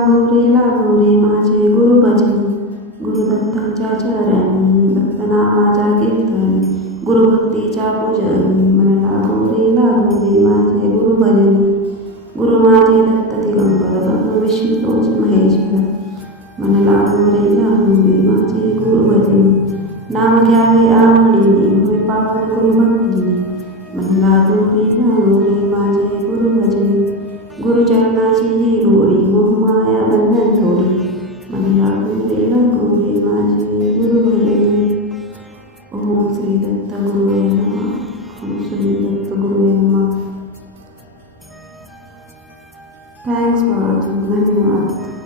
लागो रे माझे गुरुभजन गुरुदत्ताच्या चरणी दत्तनामाच्या कीर्तन। गुरुभक्तीच्या पूजन, मन लागो रे लागो रे माझे गुरुभजन गुरु माझे दत्त दिगंबर ब्रह्म विष्णू तोच महेश्वर। मन लागो रे लागो रे माझे गुरुभजन नाम घ्यावे आवडीने होय पावन गुरुभक्तीने मन लागो रे लागो रे माझे गुरुभजन गुरुचरणाची ही गोडी मोहमाया बंधन थोडी मन लागो रे लागो रे माझे गुरुभजन ओम श्री दत्त गुरुवे ओम श्री दत्त गुरुवे थँक्स फॉर धन्यवाद